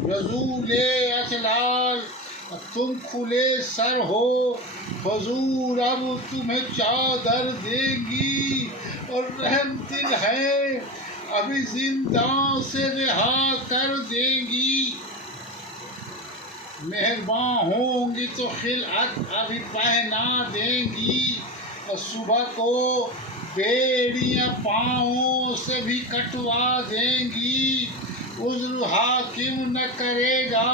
رضول اطلال تم کھلے سر ہو، حضور اب تمہیں چادر دیں گی، اور رحم دل ہے ابھی زندان سے رہا کر دیں گی۔ مہرباں ہوں گی تو خلعت ابھی پہنا دیں گی، اور صبح کو بیڑیاں پاؤں سے بھی کٹوا دیں گی۔ عذر حاکم نہ کرے گا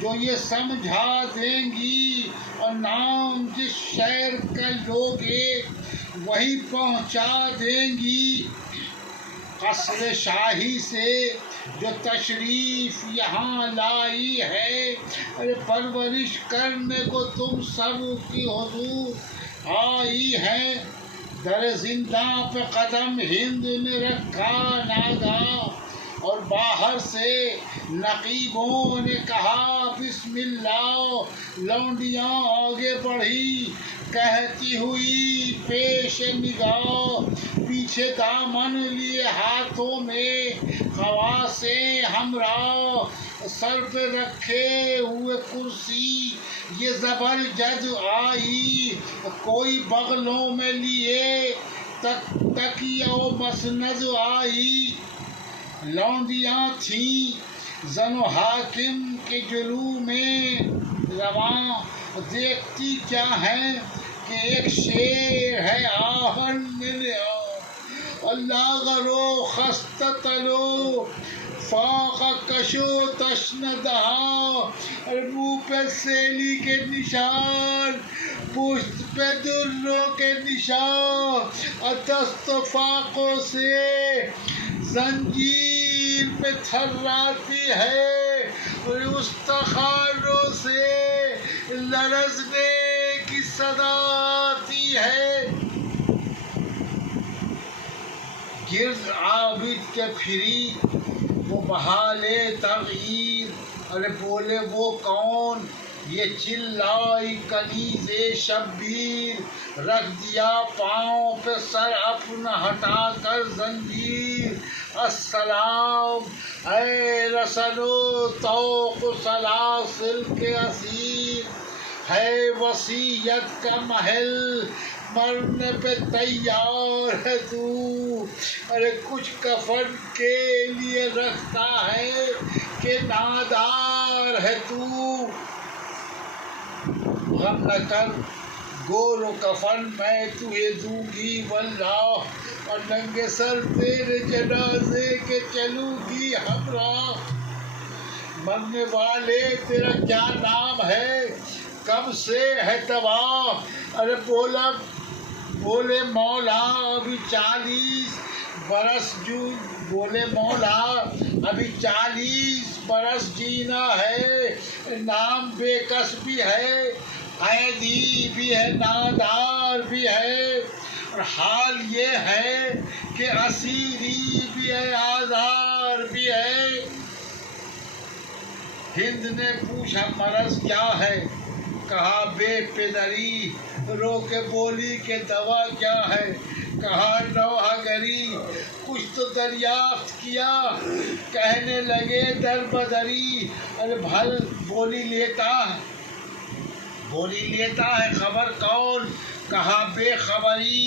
جو یہ سمجھا دیں گی، اور نام جس شہر کا لوگے وہی پہنچا دیں گی۔ قصر شاہی سے جو تشریف یہاں لائی ہے، ارے پرورش کرنے کو تم سب کی حضور آئی ہے۔ در زنداں پہ قدم ہند نے رکھا ناگاہ، اور باہر سے نقیبوں نے کہا بسم اللہ۔ لونڈیاں آگے بڑھی کہتی ہوئی پیش نگاہ، پیچھے دامن لیے ہاتھوں میں خواصیں ہمراہ، سر پہ رکھے ہوئے کرسی یہ زبرجد آئی، کوئی بغلوں میں لیے تکیہ و مسند آئی۔ لونڈیاں تھیں زن و حاکم کے جلوہ میں رواں، دیکھتی کیا ہے کہ ایک شیر ہے آہن اللہ غرو خست تلو فاق کشو تشن دہا، منہ پہ سیلی کے نشان، پشت پہ دروں کے نشان، اور دست فاقوں سے زنجیر پہ تھراتی ہے، اور استخوانوں سے لرزنے کی صدا آتی ہے۔ گرد عابد کے پھری وہ بحال تغییر، ارے بولے وہ کون یہ چلائی کنیز شبیر، رکھ دیا پاؤں پہ سر اپنا ہٹا کر زنجیر۔ السلام اے رسن و طوق و سلاسل کے اسیر، ہے وصیت کا محل مرنے پہ تیار ہے تو، ارے کچھ کفن کے لیے رکھتا ہے کہ نادار ہے تو۔ غم نہ کر گور و کفن میں تجھے دوں گی واللہ، اور ننگے سر تیرے جنازے کے چلوں گی ہمراہ۔ مرنے والے تیرا کیا نام ہے کب سے ہے تباہ، ارے بولے مولا ابھی 40 برس بولے مولا ابھی 40 برس جینا ہے، نام بے کس بھی ہے، قیدی بھی ہے نادار بھی ہے، اور حال یہ ہے کہ اسیری بھی ہے آزار بھی ہے۔ ہند نے پوچھا مرض کیا ہے، کہا بے پدری، رو کے بولی کہ دوا کیا ہے، کہا نوحہ گری، کچھ تو دریافت کیا، کہنے لگے در بدری، ارے بھل بولی لیتا ہے خبر کون، کہا بے خبری،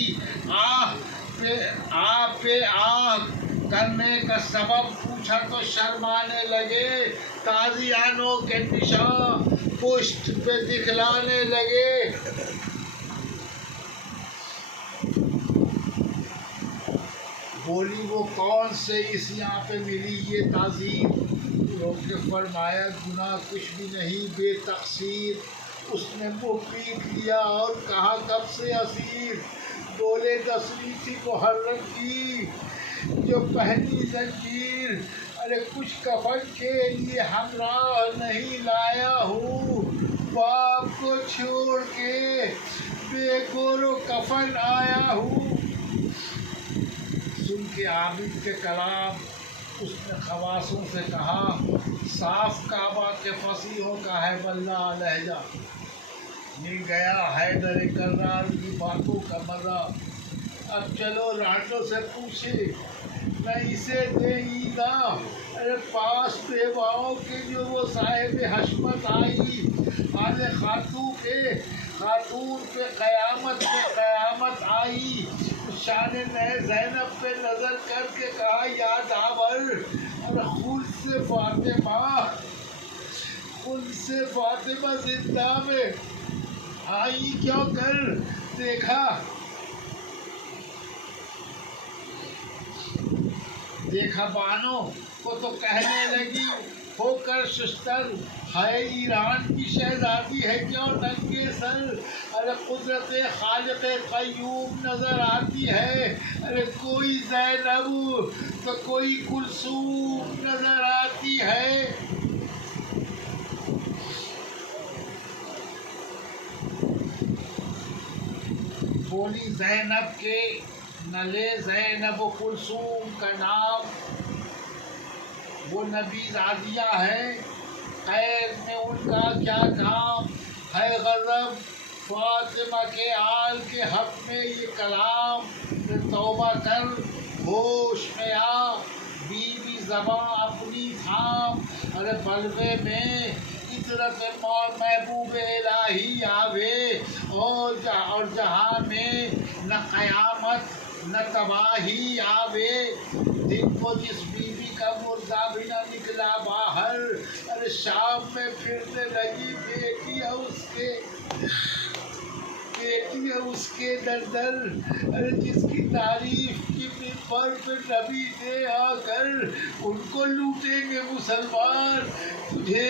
آہ پہ آہ کرنے کا سبب پوچھا تو شرمانے لگے، تازیانوں کے نشان پشت پہ دکھلانے لگے۔ بولی وہ کون سے اس یہاں پہ ملی یہ تعظیم، لوگ نے فرمایا گناہ کچھ بھی نہیں بے تقصیر، اس نے منہ پیٹ لیا اور کہا کب سے اسیر، بولے 10ویں تھی محرم کی جو پہنی زنجیر، ارے کچھ کفن کے لیے ہمراہ نہیں لایا ہوں، باپ کو چھوڑ کے بے گور و کفن آیا ہوں۔ سن کے عابد کے کلام اس نے خواصوں سے کہا، صاف کعبہ کے فصیحوں کا ہے واللہ لہجہ، مل گیا حیدر کرار کی باتوں کا مزہ، اب چلو رانٹوں سے پوچھے میں اسے دے عیداں، ارے پاس پہ بیواؤں کے جو وہ صاحب حشمت آئی آل خاتون پہ قیامت آئی. شان زینب پہ نظر کر کے کہا یا داور اور خود سے فاطمہ زندہ میں آئی کیوں کر دیکھا بانو کو تو کہنے لگی ہو کر ششتر ہے ایران کی شہزادی ہے کیوں ننگے سر. ارے قدرت خالق قیوم نظر آتی ہے. ارے کوئی زینب تو کوئی کلثوم نظر آتی ہے. بولی زینب کے نہ لے زینب و کلثوم کا نام. وہ نبی زادیہ ہے خیر میں ان کا کیا کام ہے. غضب فاطمہ کے آل کے حق میں یہ کلام. توبہ کر ہوش میں آ بی زباں اپنی تھام. ارے بلوے میں طرف محبوب الہی آوے اور جہاں میں نہ قیامت نہ تباہی آوے. دن کو جس بیوی کا مردہ بھی نہ نکلا باہر. ارے شام میں پھرنے لگی بیٹی ہے اس کے در در. ارے جس کی تعریف کی ممبر پہ نبی نے آ کر ان کو لوٹیں گے مسلمان. تجھے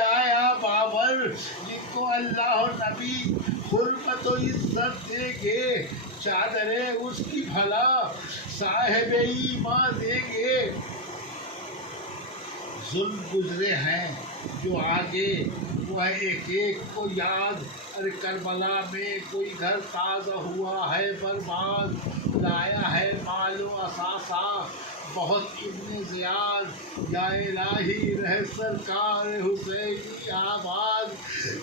آیا باور جن کو اللہ اور نبی حرمت و عزت دیں گے. چادرے اس کی بھلا صاحب ایمان دیں گے. ظلم گزرے ہیں جو آگے وہ ہے ایک کو یاد. ارے کربلا میں کوئی گھر تازہ ہوا ہے برباد. لایا ہے مال و اثاثہ بہت ابن زیاد. یا الہی رہ سرکار حسینی آباد.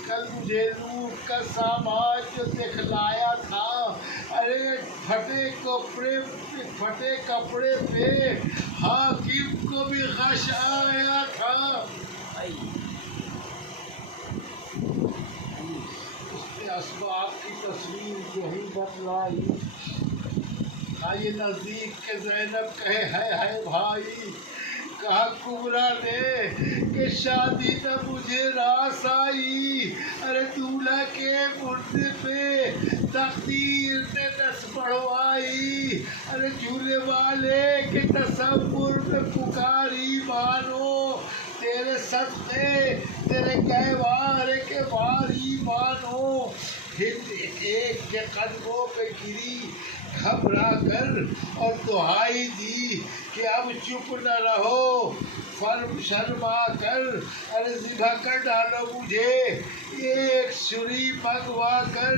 کل مجھے لوٹ کا سامان جو دکھلایا تھا. ارے پھٹے کپڑے پہ حاکم کو بھی غش آیا تھا. اس نے اسباب کی تصویر جو ہی بتلائی. آئیے نزدیک کے زینب کہے ہے بھائی. کہا کبرا نے کہ شادی نہ مجھے راس آئی. ارے دولہا کے مردے پہ تقدیر نے نس بڑھوائی. ارے جھولے والے کے تصور میں پکاری مانو. تیرے صدقے تیرے گہوار کے باری مانو. ہند ایک کے قدموں پہ گری گھبرا کر اور دہائی دی کہ اب چپ نہ رہو شرما کر. ارے ذبح کر ڈالو مجھے ایک چھری منگوا کر.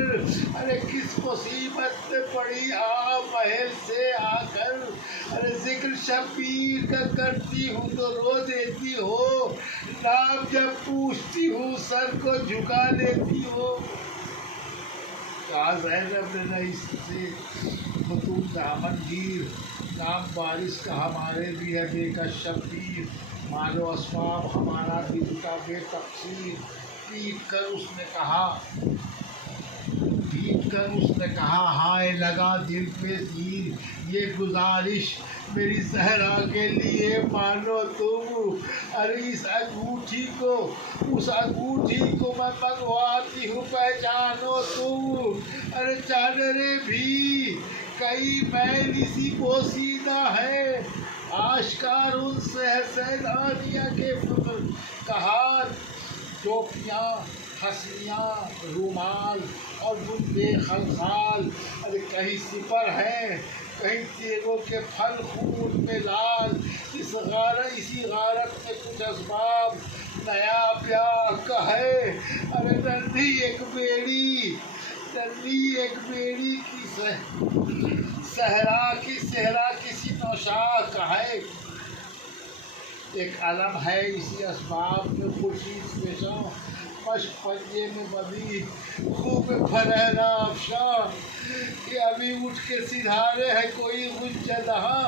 ارے کس مصیبت میں پڑی محل سے آ کر. ارے ذکر شبیر کا کرتی ہوں تو رو دیتی ہو. نام جب پوچھتی ہوں سر کو جھکا لیتی ہو. کہا زینب نے نہیں سے خطوط دامن گیر. نام بارش کا ہمارے بھی ہے بے کس شبیر. مال و اسباب ہمارا دل کا بے تقصیر. پیٹ کر اس نے کہا ہائے لگا دل پہ تیر. یہ گزارش میری زہرا کے لیے مانو تم. ارے اس انگوٹھی کو میں منگواتی ہوں پہچانو تم. ارے چادریں بھی کئی میل اسی پوسیدہ ہے. آشکار ان سے سیلانیہ کے کہات. ٹوپیاں ہنسیاں رومال اور بندے خلخال. ارے کہیں سپر ہیں کہیں تیروں کے پھل خون میں لال. اسی غارت میں کچھ اسباب نیا بیاہ کا ہے. ارے ننھی ایک بیڑی کی صحرا کسی نوشاہ کا ہے. ایک علم ہے اسی اسباب میں خورشید پیشاں. پشت پنجے میں بدی خوب پھریرا افشاں. کہ ابھی اٹھ کے سدھارے ہے کوئی غنچہ دہاں.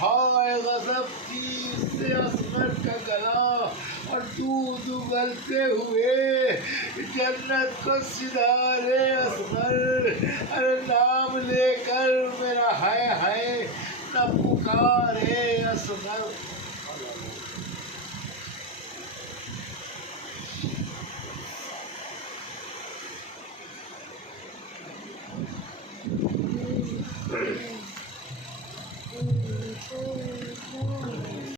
ہائے غضب کی اس سے اصغر کا گلا، اور دودھ اگلتے ہوئے جنت کو سدھارے اصغر، ارے نام لے کر میرا ہائے ہائے نہ پکارے اصغر۔